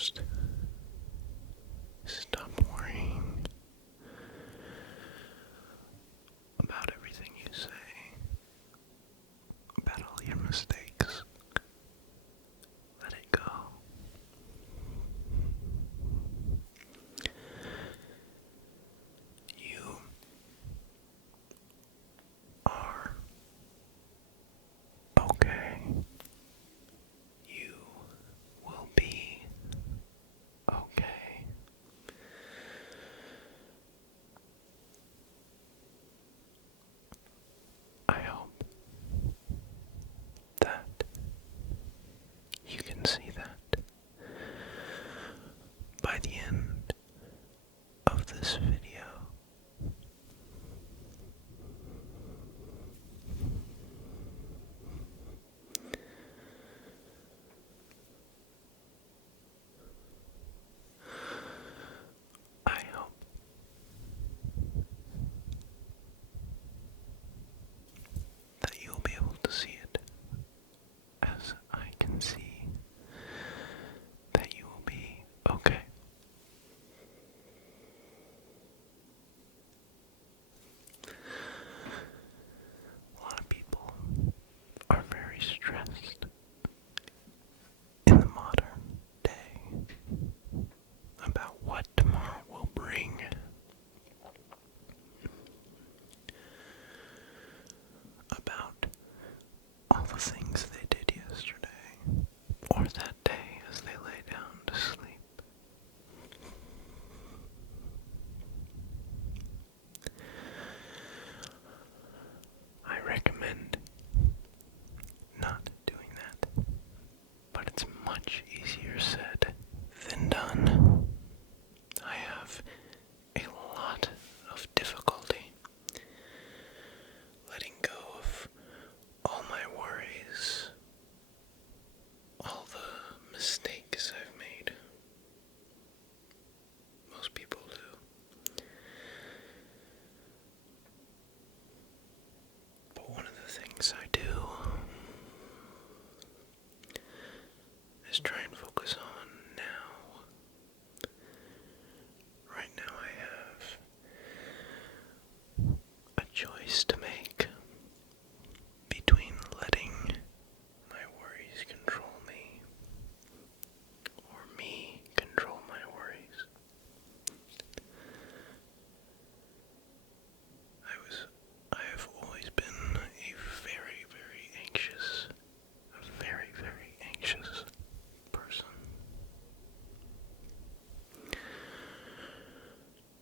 Just stop worrying about everything you say, about all your mistakes. Let it go. You are okay. You will be okay. I hope that you can see that by the end of this video. I hope that you'll be able to see it as I can see that you will be okay. A lot of people are very stressed in the modern day about what tomorrow will bring. About all the things they did yesterday, or that day as they lay down to sleep. I recommend not doing that, but it's much easier said than done. I have a lot of difficulty letting go of all my worries, all the mistakes I've made. Most people do. But one of the things I do is try and focus on now. Right now I have a choice to make between letting my worries control me or me control my worries. I have always been a very, very anxious person.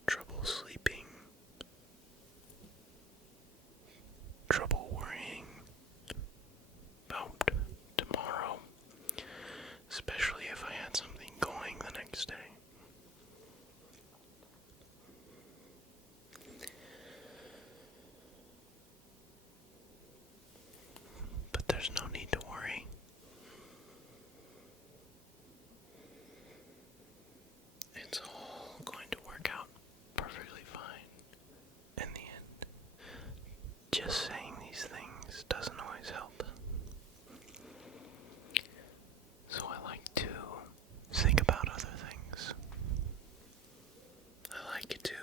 Trouble sleeping, trouble worrying about tomorrow, especially if I had something going the next day. But there's no need to worry. It's all going to work out perfectly fine in the end. Just saying these things doesn't always help. So I like to think about other things. I like to,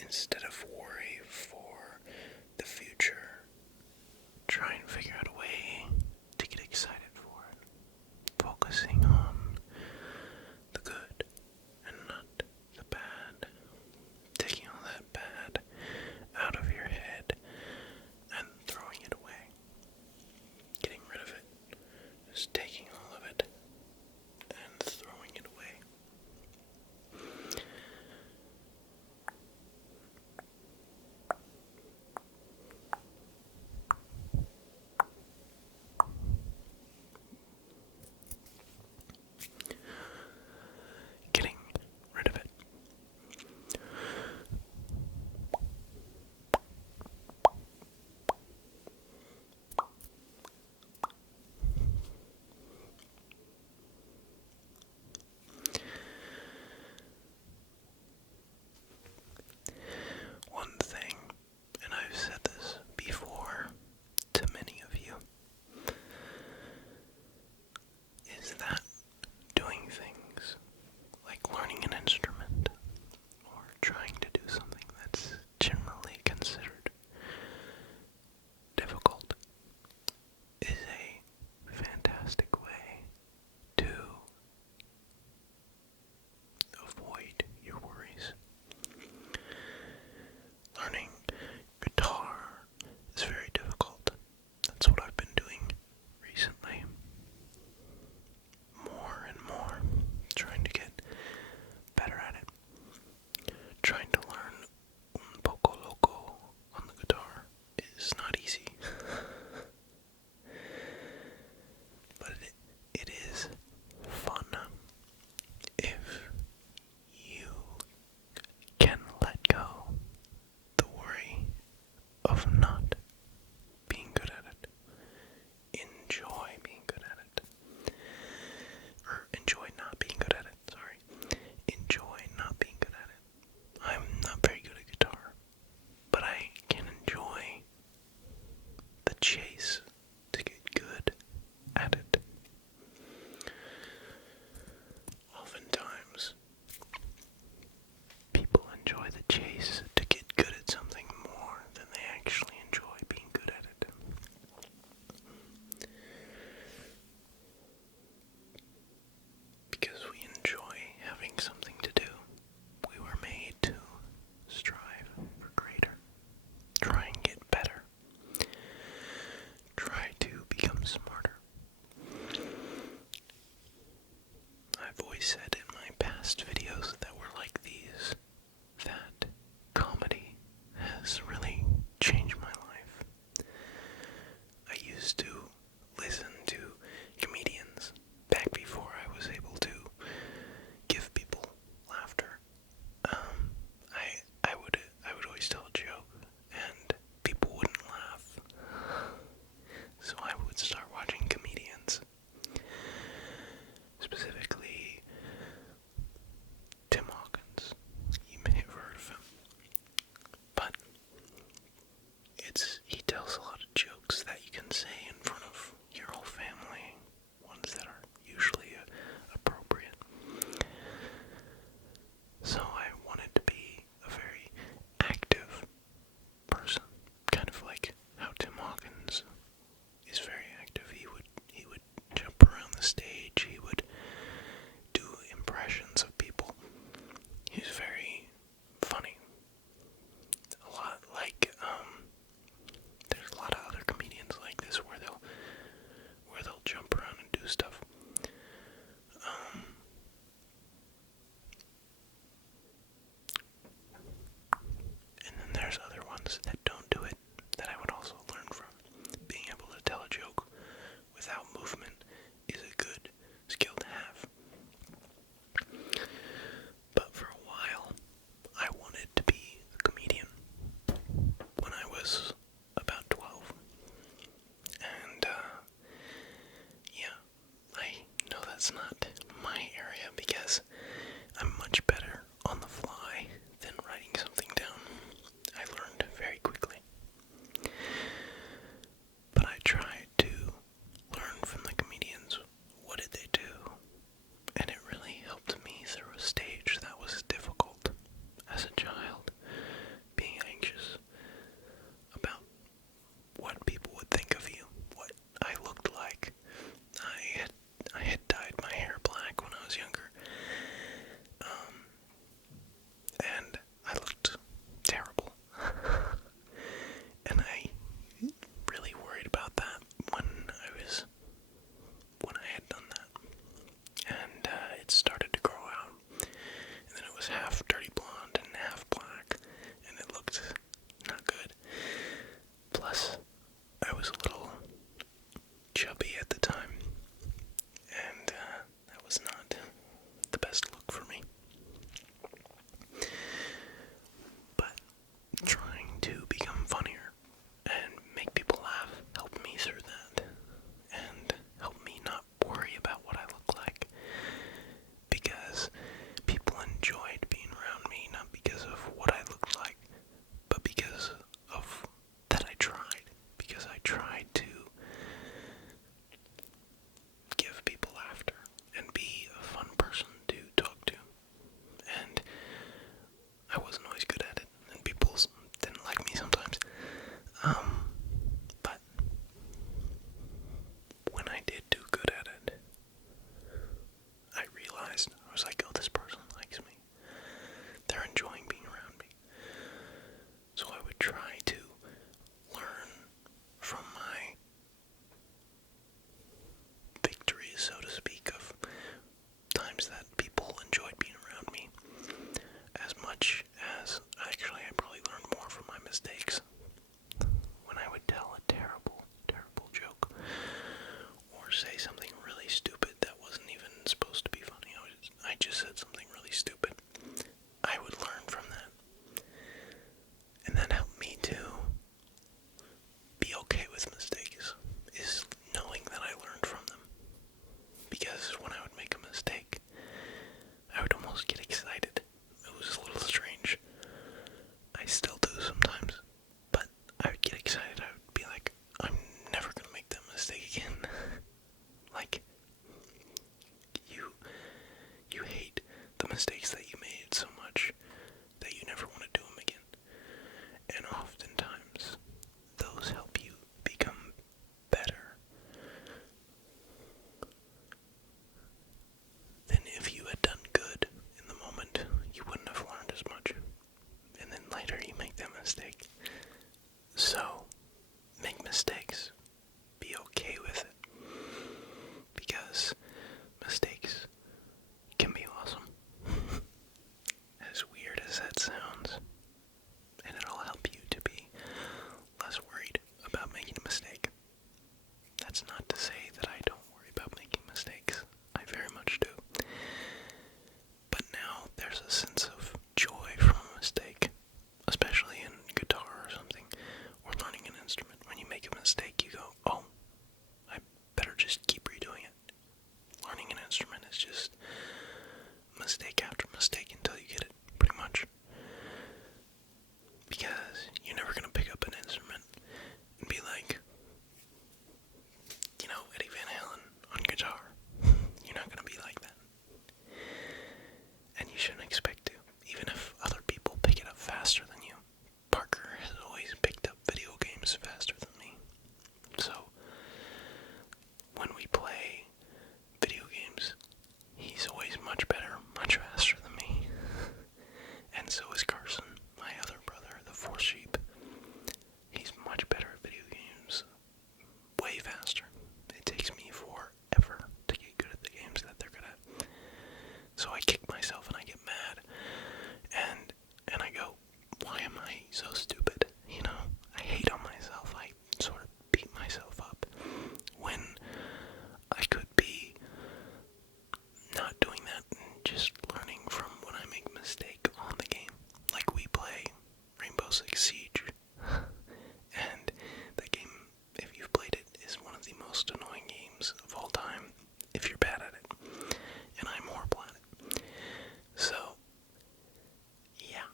instead of worry for the future, try and figure out a way to get excited for it. Focusing on the good and not the bad. Taking all that bad out of your head and throwing it away. Getting rid of it. Just taking all of it and throwing it away. I still do sometimes, but I would get excited. I would be like, I'm never gonna make that mistake again. Like, you hate the mistakes that you made so much that you never want to do them again. And oftentimes, those help you become better than if you had done good in the moment. You wouldn't have learned as much. And then later you make that mistake. So, make mistakes. Be okay with it. Because mistakes can be awesome. As weird as that sounds. And it'll help you to be less worried about making a mistake. That's not to say that I don't worry about making mistakes. I very much do. But now there's a sense of joy from a mistake, especially in guitar or something, or learning an instrument. When you make a mistake, you go, oh, I better just keep redoing it. Learning an instrument is just mistake after mistake until you get it, pretty much. Because you're never going to pick up an instrument and be like, Eddie Van Halen on guitar. You're not going to be like that. And you shouldn't expect to, even if other people pick it up faster than you. Parker has always picked up video games faster than me. So, when we play video games, he's always much better, much faster than me. And so is Carson, my other brother, the fourth sheep. He's much better at video games, way faster. It takes me forever to get good at the games that they're good at. So I kick myself and I get mad. And I go, why am I so stupid? I hate on myself. I sort of beat myself up when I could be not doing that and just learning from when I make a mistake on the game. Like we play Rainbow Six Siege. And that game, if you've played it, is one of the most annoying games of all time if you're bad at it. And I'm horrible at it. So, yeah.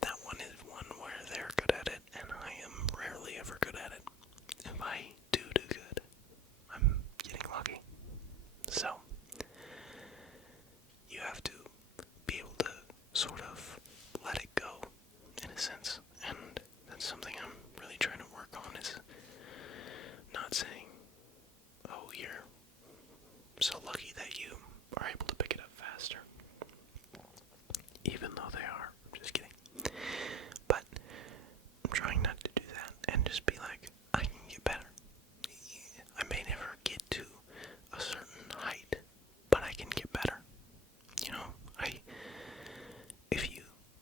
That one is one where they're good at it, and I am rarely ever good at it. If I do good, I'm getting lucky. So, you have to be able to sort of let it go, in a sense. And that's something I'm really trying to work on, is not saying, oh, you're so lucky that you are able to pick it up faster. Even though they are. Just kidding. But I'm trying not to do that and just be like, I can get better. I may never get to a certain height, but I can get better.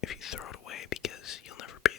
If you throw it away because you'll never be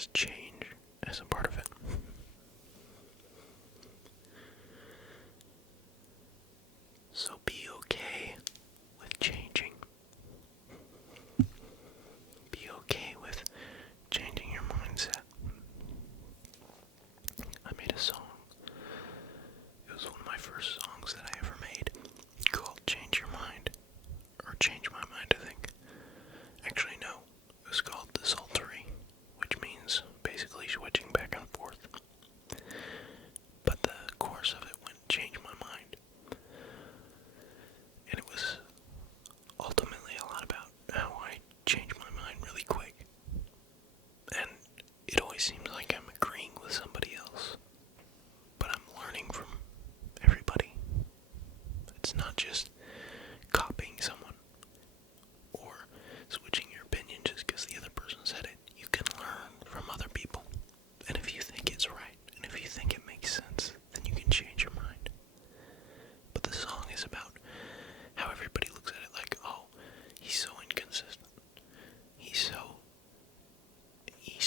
has change as a part of it. So be okay with changing. Be okay with changing your mindset. I made a song. It was one of my first songs that I ever made, called Change Your Mind. Or Change My Mind, I think. Actually, no. It was called Desultory, which means basically switching back and forth. But the chorus of it went, change my mind. And it was ultimately a lot about how I change my mind really quick. And it always seems like I'm agreeing with somebody else. But I'm learning from everybody. It's not just copying someone or switching your opinion just because the other person said it. You can learn from other people. And if you think it's right, and if you think it makes sense, then you can change your mind. But the song is about how everybody looks at it like, oh, he's so inconsistent. He's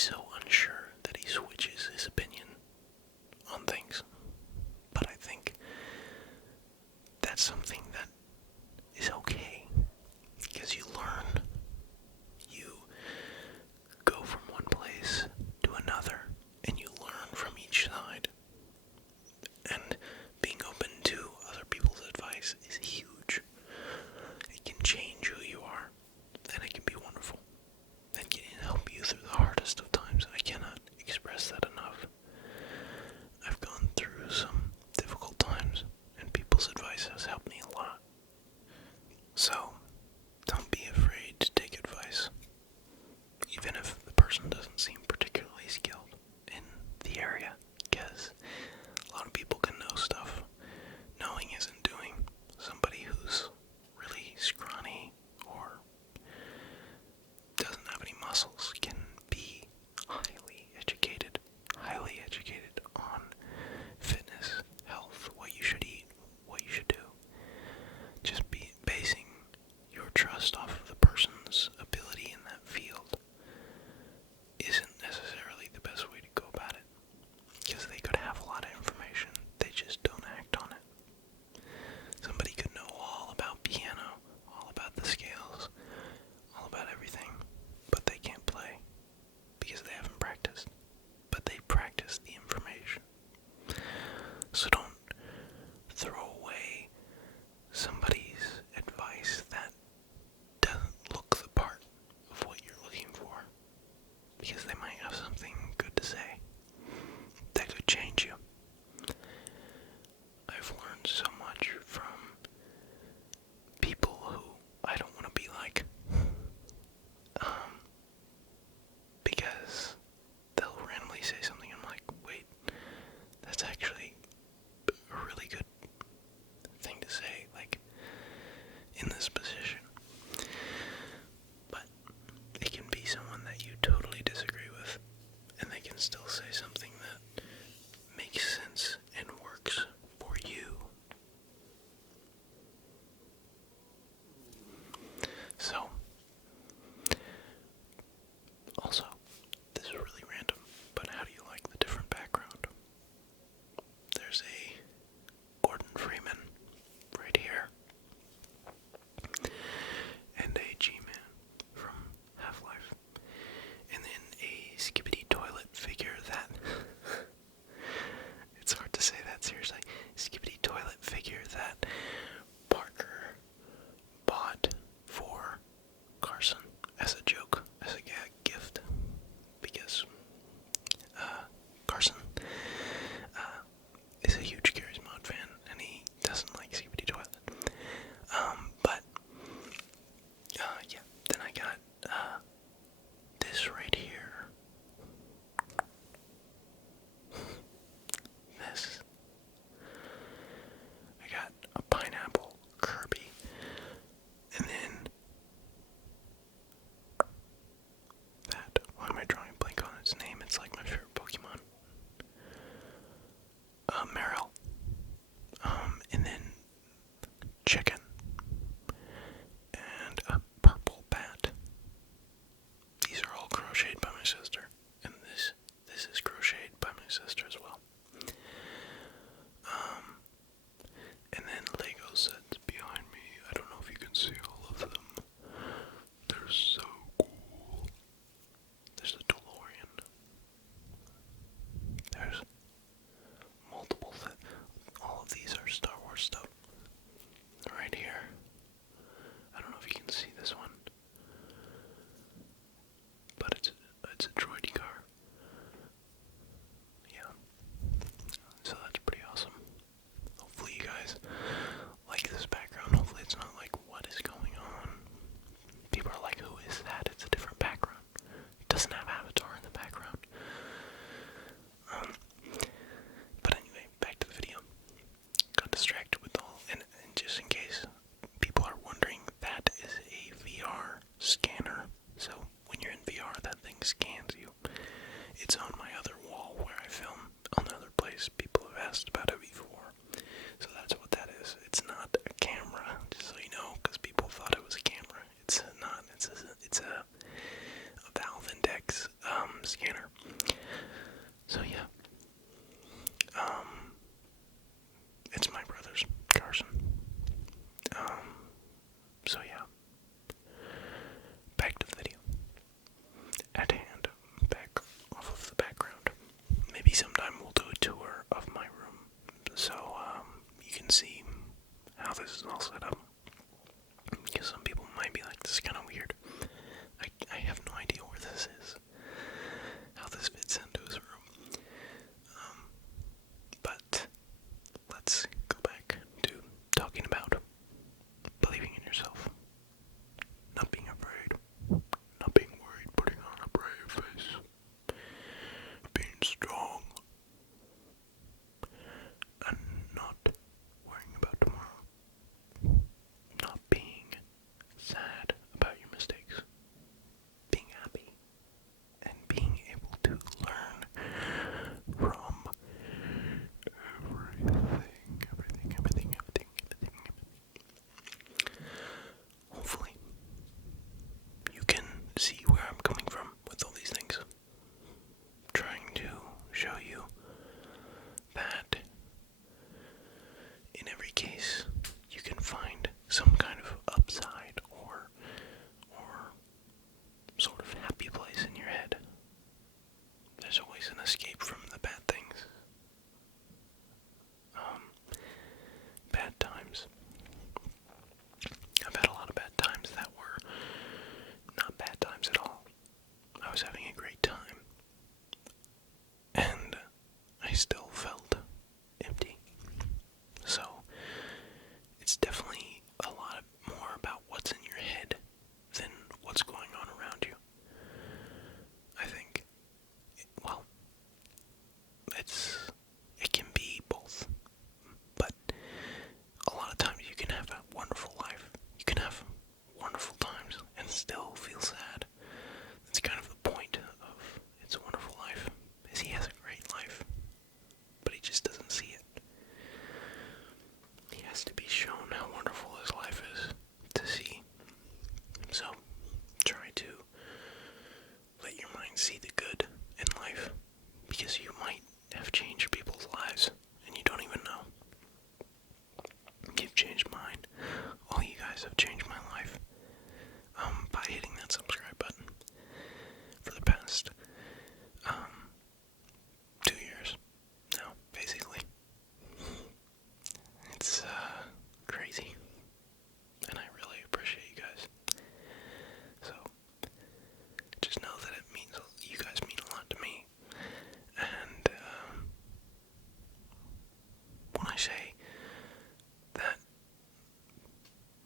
so unsure that he switches his opinion on things. But I think that's something that is okay, because you learn. You go from one place to another, and you learn from each side. And being open to other people's advice is huge. It can change who you are, and it can be wonderful. It can help you through the hardest of times. I cannot express that enough. I've gone through some difficult times, and people's advice has helped me a lot. So, don't be afraid to take advice, even if the person doesn't seem particularly skilled in the area, because a lot of people can know stuff. Knowing isn't doing. Somebody who's really scrawny or doesn't have any muscles can be highly educated on fitness, health, what you should eat, what you should do. Just be basing your trust off of the person's ability in that field isn't necessarily the best way to go about it, because they could have a lot of information, they just don't act on it. Somebody could know all about piano, all about the scales, all about everything, but they can't play because they haven't practiced. But they practice the information. So don't throw away somebody's advice that doesn't look the part of what you're looking for, because they might have something good to say that could change you. I've learned so much from people who I don't want to be like, because they'll randomly say something and I'm like, wait, that's actually a really good thing to say, like, in this position. But it can be someone that you totally disagree scans you. It's on my other wall where I film on the other place. People have asked about it before. So that's what that is. It's not a camera, just so you know, because people thought it was a camera. It's not. It's a valve index scanner. So yeah. It's my brother's, Carson. So yeah. Back to the video. At hand, back off of the background. Maybe sometime we'll do a tour of my room, so you can see how this is all set up. Because some people might be like, this is kind of weird. I have no idea where this is, how this fits into his room. But let's go back to talking about believing in yourself, not being afraid, not being worried, putting on a brave face, being strong, and not worrying about tomorrow, not being sad about your mistakes, being happy, and being able to learn from everything. Hopefully, you can see where I'm coming from with all these things. Trying to show you that in every case, you can find some kind of upside or sort of happy place in your head. There's always an escape from the bad things. Bad times. I've had a lot of bad times that were not bad times at all. I was having a great time. And I still felt empty. So, it's definitely a lot more about what's in your head than what's going on around you. I think, well, it can be both. But a lot of times you can have a wonderful life. You can have wonderful times and still feel sad. That's kind of the point of It's a Wonderful Life, is he has a great life, but he just doesn't see it. He has to be shown how wonderful his life is to see. So, try to let your mind see the good in life, because you might have changed people's lives, and you don't even know. You've changed mine. All you guys have changed my life by hitting that subscribe button for the past 2 years now, basically. It's crazy, and I really appreciate you guys. So just know that you guys mean a lot to me, and when I say that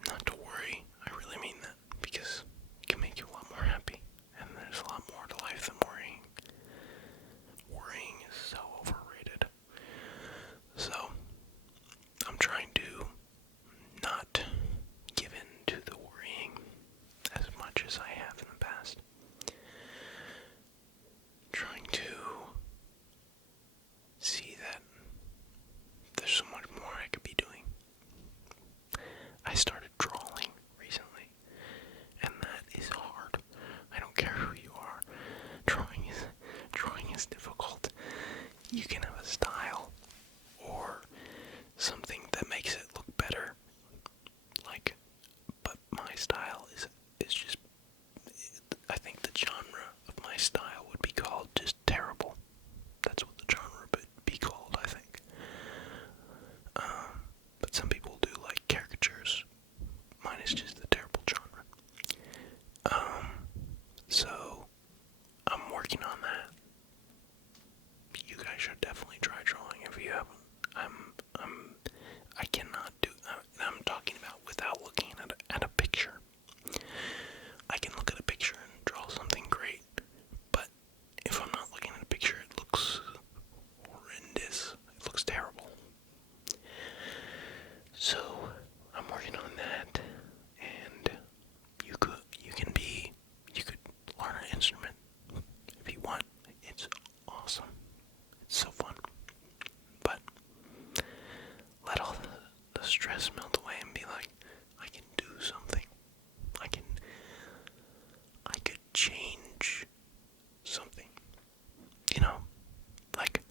not to worry, I really mean that, because it can make you a lot more happy, and there's a lot more to life than worrying. Worrying is so overrated. So, I'm trying to not give in to the worrying as much as I have in the past. Trying to see that there's so much more I could be doing. I started drawing recently, and that is hard. I don't care who you are. Drawing is difficult. You can have a style or something that makes it look better. But my style is just, I think the genre of my style would be called just terrible. That's what the genre would be called, I think. But some people do like caricatures. Mine is just the terrible genre. So I'm working on that. You guys should definitely try drawing if you haven't. I cannot do. I'm talking about without looking at a picture. I can look at a picture and draw something great, but if I'm not looking at a picture, it looks horrendous. It looks terrible. So I'm working on that, and you could learn an instrument. stress melt away and be like, I can do something. I could change something. You know, like,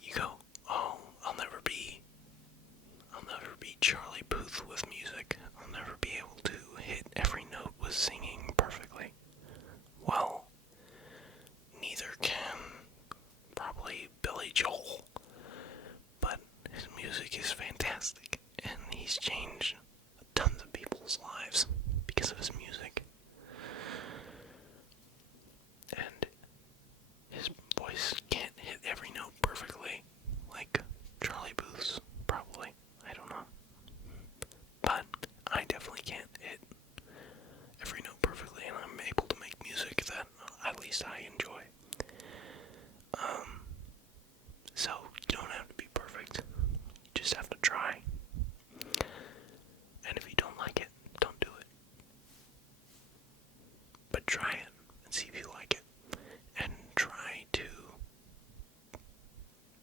you go, oh, I'll never be Charlie Puth with music. I'll never be able to hit every note with singing perfectly. Well, neither can probably Billy Joel, but his music is fantastic, and he's changed tons of people's lives because of his music. And his voice can't hit every note perfectly, like Charlie Puth's, probably. I don't know. But I definitely can't hit every note perfectly, and I'm able to make music that at least I enjoy. So you don't have to be perfect. You just have to try. And if you don't like it, don't do it. But try it and see if you like it. And try to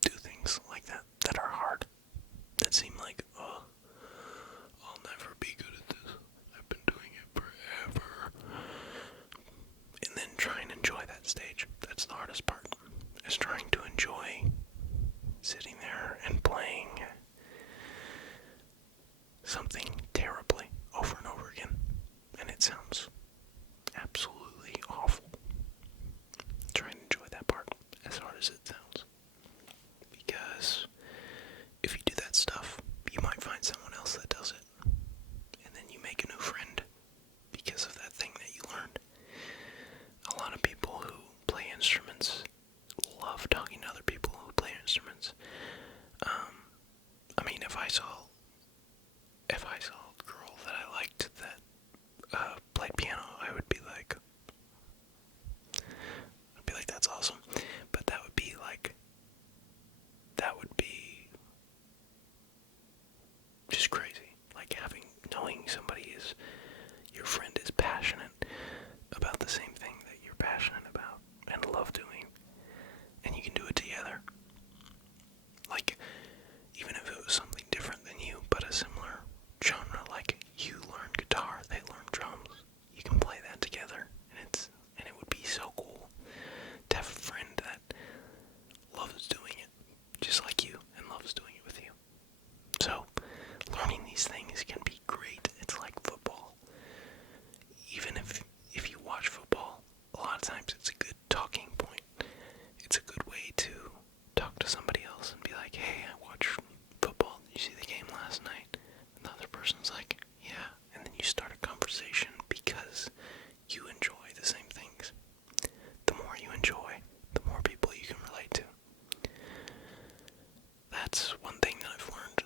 do things like that are hard. That seem like, oh, I'll never be good at this. I've been doing it forever. And then try and enjoy that stage. That's the hardest part. Is trying to enjoy sitting there and playing something terribly over and over again. And it sounds absolutely awful. Try and enjoy that part as hard as it sounds. Because if you do that stuff, you might find someone else that does it. And then you make a new friend because of that thing that you learned. A lot of people who play instruments love talking to other people who play instruments. I mean, if I saw a girl that I liked that played piano, I would be like, that's awesome. But that would be just crazy. Like knowing somebody your friend is passionate about the same thing that you're passionate about and love doing, and you can do it together. Like, even if it was something different than you, but a similar genre, like you learn guitar, they learn drums, you can play that together, and it would be so cool to have a friend that loves doing it, just like you, and loves doing it with you. So, learning these things can be great. It's like football. Even if you watch football, a lot of times it's a good talking point. It's a good way to talk to somebody else and be like, hey, I watched football. Did you see the game last night? And the other person's like, yeah. And then you start a conversation because you enjoy the same things. The more you enjoy, the more people you can relate to. That's one thing that I've learned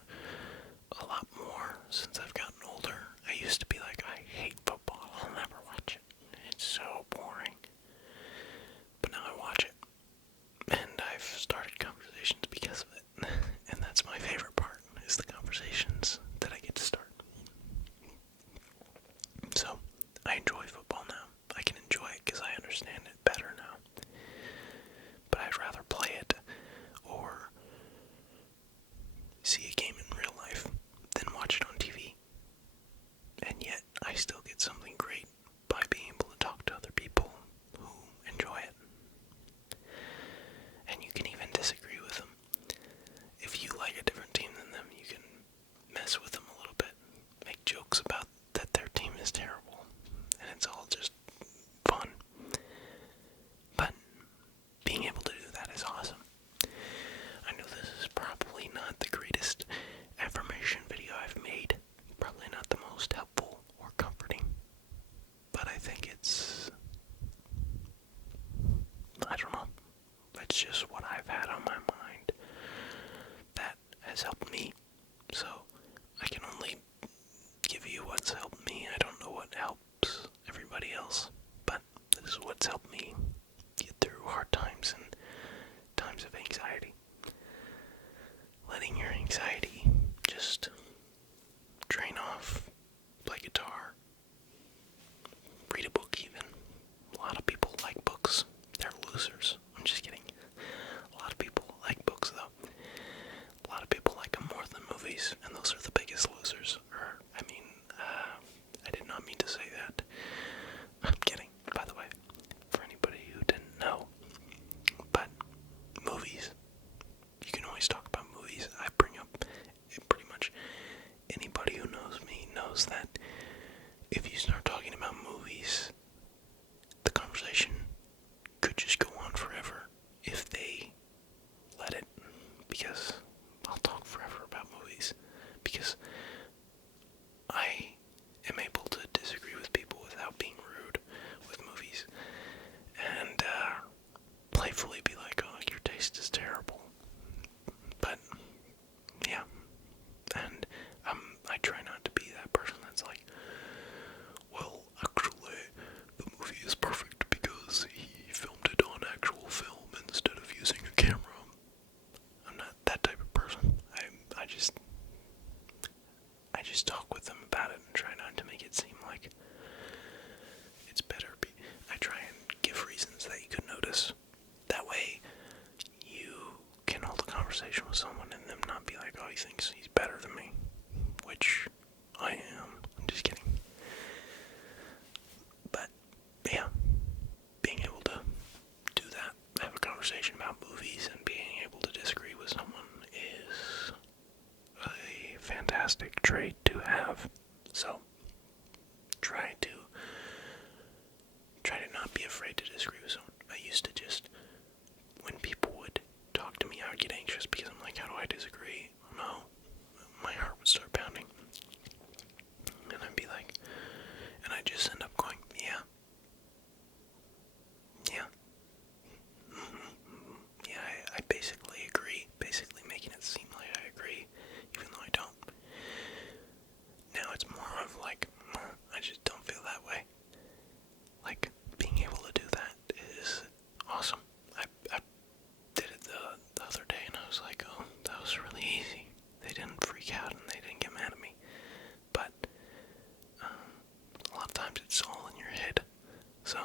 a lot more since I've gotten older. I used to be like, I hate football. I'll never watch it. It's so boring. But now I watch it. And I've started conversations because of it. And that's my favorite part, is the conversations that I get to start. So, I enjoy football now. I can enjoy it because I understand it better now. But I'd rather play it or see a game in real life than watch it on TV. And yet, I still get something great by being able to talk to other people who enjoy it. And you can even disagree with them. If you like a different team than them, you can mess with them a little bit, make jokes about that their team is terrible, and it's all just fun. But being able to do that is awesome. I know this is probably not the greatest affirmation video I've made, probably not the most helpful or comforting, but I think I don't know, it's just what I've had on my mind that has helped me, so I can only give you what's helped me. I don't know what helps everybody else, but this is what's helped me get through hard times and times of anxiety. Letting your anxiety just drain off, play guitar, read a book even. A lot of people like books. They're losers. I'm just kidding. A lot of people like books though. A lot of people like them more than hopefully be like, oh, your taste is terrible. But, yeah. And I try not to be that person that's like, well, actually, the movie is perfect because he filmed it on actual film instead of using a camera. I'm not that type of person. I just talk with them about it and try not to make it seem like it's better. I try and give reasons that you could notice. That way, you can hold a conversation with someone and them not be like, oh, he thinks he's better than me. Which I am. I'm just kidding. But, yeah. Being able to do that, have a conversation about movies and being able to disagree with someone is a fantastic trait to have. So, try to not be afraid to disagree with someone. I used to just, when people would talk to me, I would get anxious because I'm like, how do I disagree? Oh no. My heart would start pounding. And I'd be like, and I just end up going, yeah. Yeah, I basically agree. Basically making it seem like I agree, even though I don't. Now it's more of like, I just don't feel that way. Like, being able to do that is awesome. I did it the other day and I was like, oh, that was really easy. They didn't freak out and they didn't get mad at me. But, a lot of times it's all in your head. So,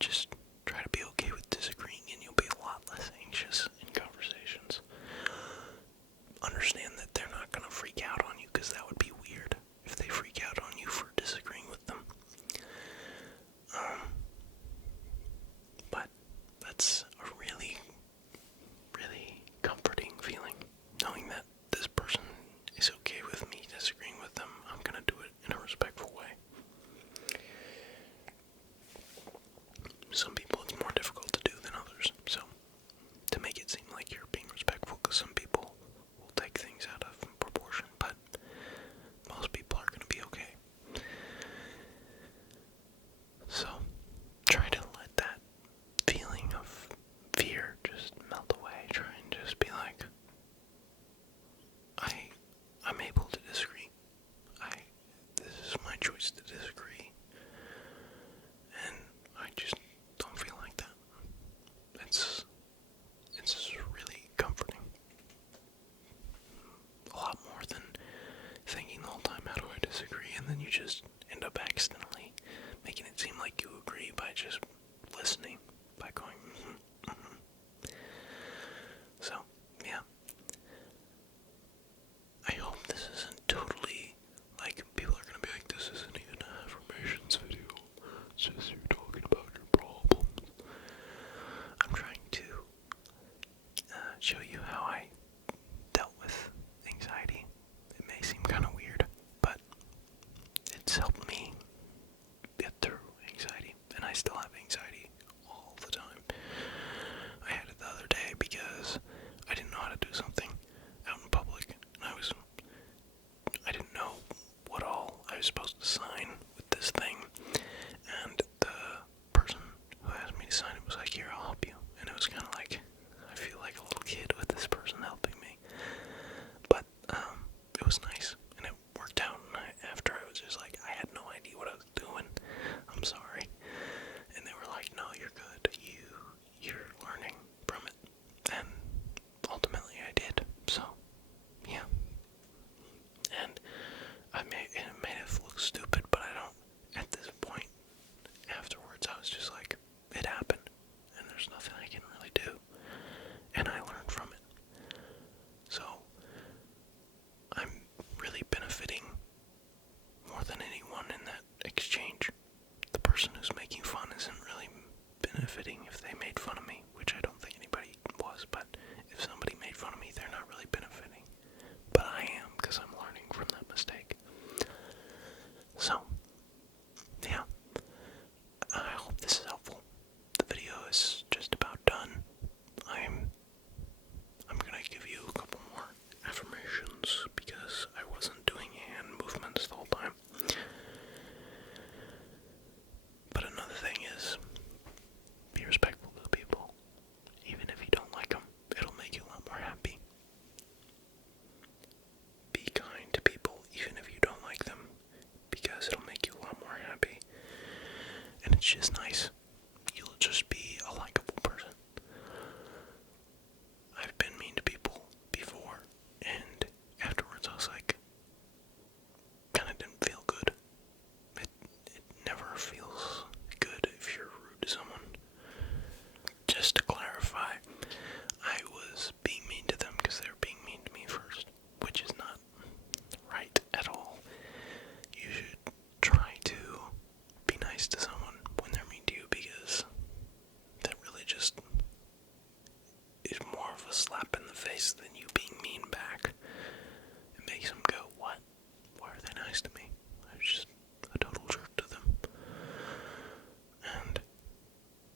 just try to be okay with disagreeing and you'll be a lot less anxious in conversations. Understand that they're not going to freak out on you because that would be weird if they freak out on you for disagreeing with them. But that's a really, really comforting feeling, knowing that this person is okay with me disagreeing with them. I'm going to do it in a respectful way. Some people it's more difficult to do than others, so to make it seem like you're being respectful, because some people will take things out of proportion, but most people are going to be okay. So try to let that feeling of fear just melt away. Try and just be like, I'm able to disagree. This is my choice to disagree. And I just don't feel like that. It's really comforting. A lot more than thinking the whole time, how do I disagree? And then you just end up accidentally making it seem like you agree by just listening, by going, So, yeah. I hope this isn't totally, like, people are gonna be like, this isn't even an affirmations video. It's just you talking about your problems. I'm trying to show you how I dealt with anxiety. It may seem kind of weird, but it's helped me get through anxiety, and I still have anxiety all the time. I had it the other day because I didn't know how to do something out in public, and I didn't know what all I was supposed to sign with this thing, and the person who asked me to sign it was like, here, I'll help you, and it was kind of like, I feel like a little kid with this person helping me, but it was nice, and it worked out, and after I was just like, I had no idea what I was doing, I'm sorry, and they were like, no, you're good, you're learning from it, and ultimately I did, so, yeah, and it made it look stupid, but I don't, at this point, afterwards, I was just like, it happened, and there's nothing I can really do, and I learned from it, so, I'm really benefiting more than anyone in that exchange. The person who's making fun isn't really benefiting if they made fun of me, which I don't think anybody was, but if somebody made fun of me, they're not really benefiting. But I am, because I'm learning from that mistake. So, yeah. I hope this is helpful. The video is just about nice than you being mean back. It makes them go, what? Why are they nice to me? I was just a total jerk to them. And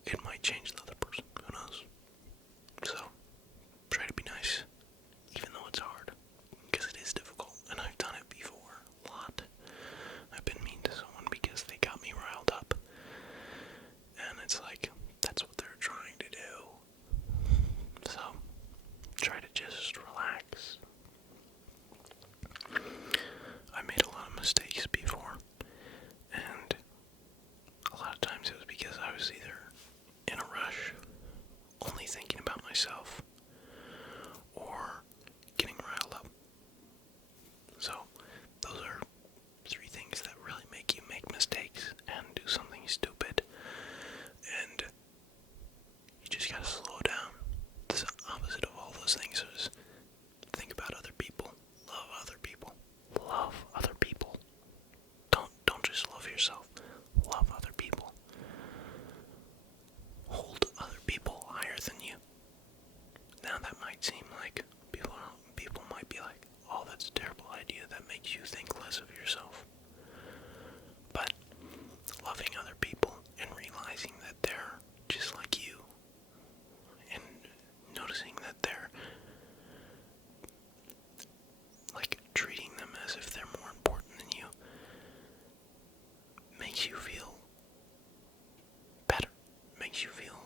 it might change the other person, who knows? So, try to be nice, even though it's hard, because it is difficult, and I've done it before, a lot. I've been mean to someone because they got me riled up, and it's like, that's what they're trying to do. So, try to just relax. I made a lot of mistakes before, and a lot of times it was because I was either in a rush, only thinking about myself, or getting riled up. So, those are 3 things that really make you make mistakes and do something stupid, and you just gotta slow down. The opposite of all those things is think about other people, love other people, love other people. Don't just love yourself, love other people. Hold other people higher than you. Now that might seem like people might be like, oh, that's a terrible idea, that makes you think less of yourself. But loving other people and realizing that they're just like you, and noticing that they're like treating them as if they're more important than you, makes you feel better, makes you feel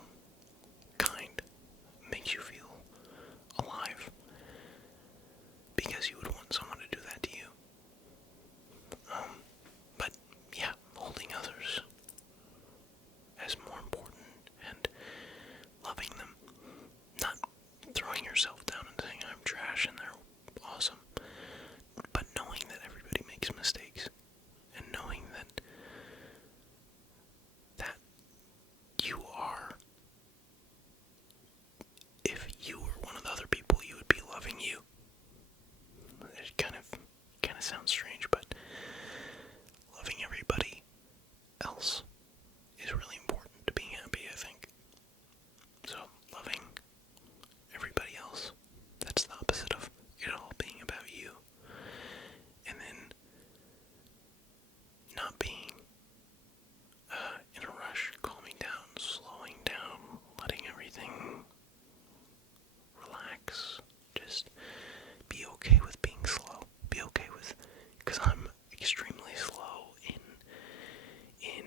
kind, makes you feel alive, because you would want someone to do that to you. But yeah, holding others as more important and loving them, not throwing yourself down and saying I'm trash and they're awesome, but knowing that everybody makes mistakes, and knowing that you are, if you were one of the other people, you would be loving you. It kind of sounds strange, but loving everybody else is really important to being happy, I think. So, loving everybody else, that's the opposite of it all being about you. And then not being in a rush, calming down, slowing down, letting everything relax. Just be okay with being slow. Be okay with, because I'm extremely slow in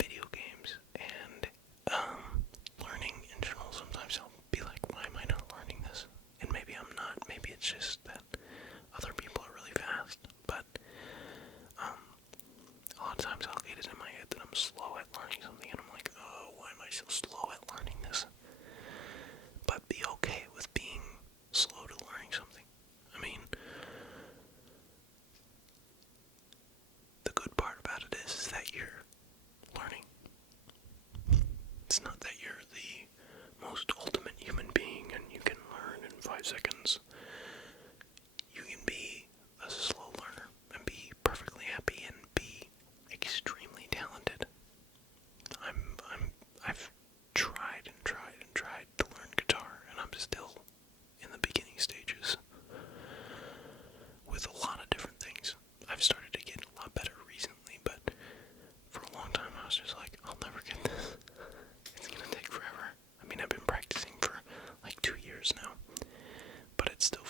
video games and learning in general. Sometimes I'll be like, why am I not learning this? And maybe I'm not. Maybe it's just that other people are really fast. But a lot of times I'll get it in my head that I'm slow at learning something, and I'm like, oh, why am I so slow at learning this? But be okay with being slow to learning something. I mean, the good part about it is that you're learning. It's not that you're the most ultimate human being and you can learn in 5 seconds. You can be a slow learner and be perfectly happy and be extremely talented. I've tried and tried and tried to learn guitar, and I'm still in the beginning stages with a lot of different things. I've started to get a lot better recently, but for a long time I was just like, I'll never get this. It's gonna take forever. I mean, I've been practicing for like 2 years now, but it still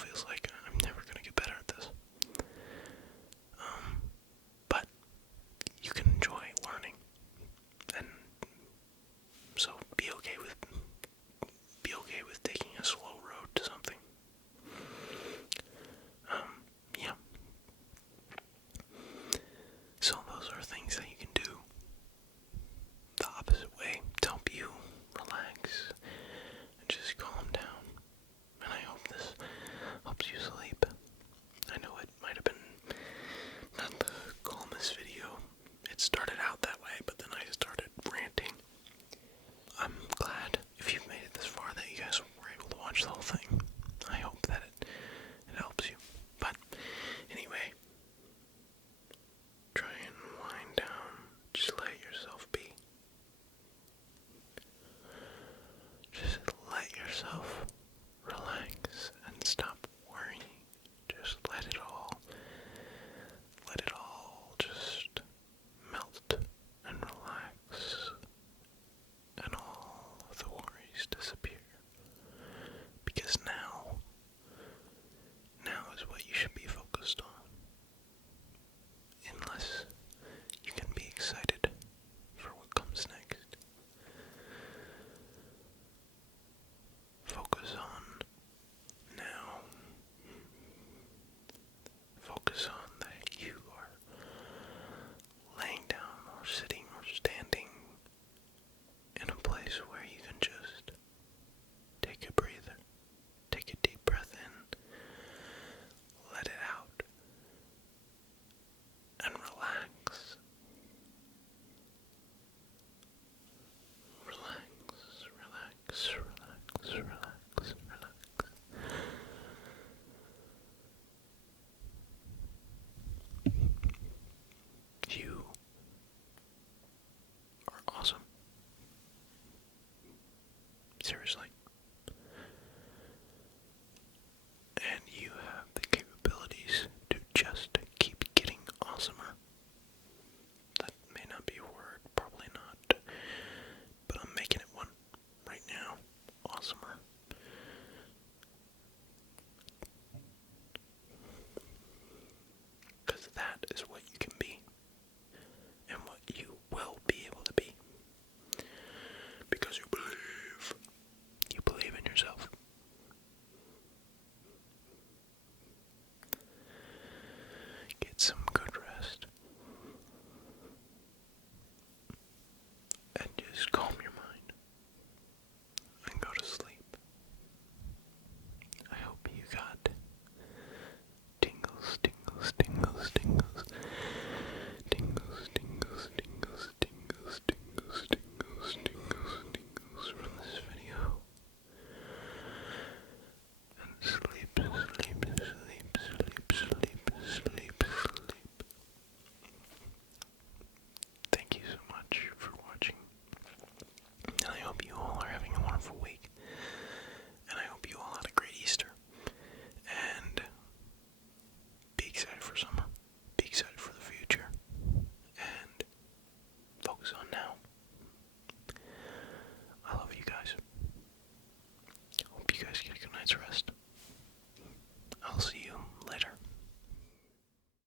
Seriously.